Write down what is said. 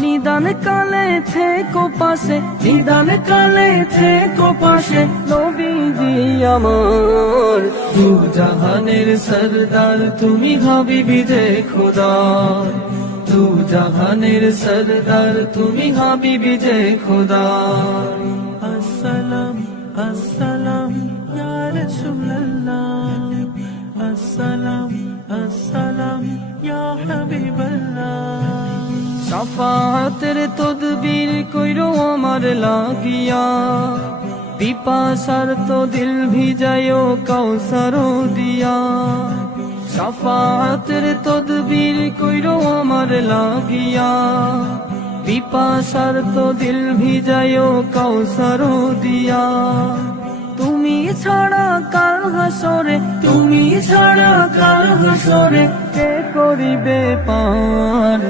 নিদান কালে থেকো পাশে, নিদান কালে থেকো পাশে নবীজি আমার। দু জাহানের সরদার তুমি হাবিবি যে খোদা, দু জাহানের সরদার তুমি হাবিবি যে খোদা। আসসালাম আসসালাম ইয়া রাসূলুল্লাহ, আসসালাম আসসালাম ইয়া হাবিবাল্লাহ। শাফাতের তদবির কইরো আমার লাগিয়া, পিপাসার তো দিল ভিজায়ো কাউসার দিয়া। শাফাতের তদবির কইরো আমার লাগিয়া, পিপাসার তো দিল ভিজায়ো কাউসার দিয়া। তুমি ছাড়া কাল হাসরে, তুমি ছাড়া কাল হাসরে কে করিবে পার।